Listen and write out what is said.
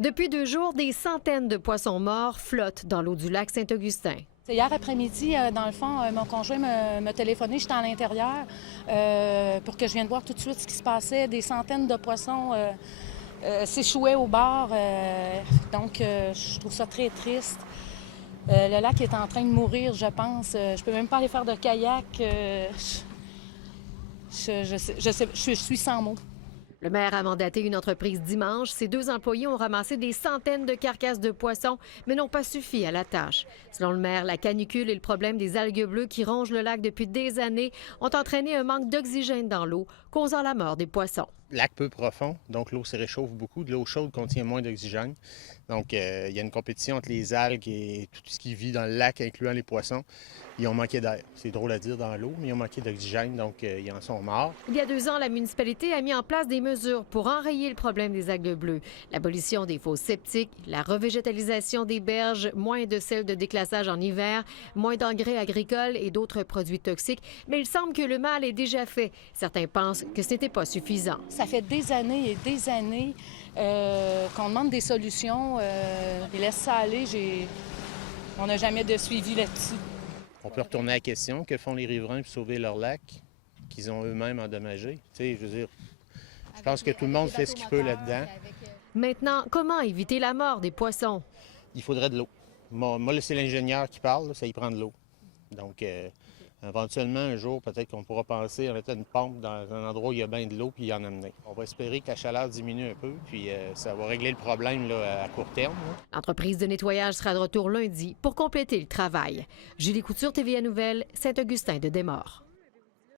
Depuis 2 jours, des centaines de poissons morts flottent dans l'eau du lac Saint-Augustin. Hier après-midi, dans le fond, mon conjoint m'a téléphoné, j'étais à l'intérieur, pour que je vienne voir tout de suite ce qui se passait. Des centaines de poissons s'échouaient au bord, donc je trouve ça très triste. Le lac est en train de mourir, je pense. Je peux même pas aller faire de kayak. Je suis sans mots. Le maire a mandaté une entreprise dimanche. Ses 2 employés ont ramassé des centaines de carcasses de poissons, mais n'ont pas suffi à la tâche. Selon le maire, la canicule et le problème des algues bleues qui rongent le lac depuis des années ont entraîné un manque d'oxygène dans l'eau, causant la mort des poissons. Lac peu profond, donc l'eau se réchauffe beaucoup. De l'eau chaude contient moins d'oxygène. Donc, il y a une compétition entre les algues et tout ce qui vit dans le lac, incluant les poissons. Ils ont manqué d'air. C'est drôle à dire dans l'eau, mais ils ont manqué d'oxygène, donc ils en sont morts. Il y a 2 ans, la municipalité a mis en place des mesures pour enrayer le problème des algues bleues. L'abolition des fosses septiques, la revégétalisation des berges, moins de sel de déclassage en hiver, moins d'engrais agricoles et d'autres produits toxiques. Mais il semble que le mal est déjà fait. Certains pensent que ce n'était pas suffisant. Ça fait des années et des années qu'on demande des solutions. Ils laissent ça aller. On n'a jamais de suivi là-dessus. On peut retourner à la question, que font les riverains pour sauver leur lac, qu'ils ont eux-mêmes endommagé? Tu sais, je veux dire, je pense que tout le monde fait ce qu'il peut là-dedans. Maintenant, comment éviter la mort des poissons? Il faudrait de l'eau. Moi, là, c'est l'ingénieur qui parle, là, ça y prend de l'eau. Donc, éventuellement, un jour, peut-être qu'on pourra penser à mettre une pompe dans un endroit où il y a bien de l'eau puis y en amener. On va espérer que la chaleur diminue un peu, puis ça va régler le problème là, à court terme. L'entreprise de nettoyage sera de retour lundi pour compléter le travail. Julie Couture, TVA Nouvelles, Saint-Augustin de Desmaures.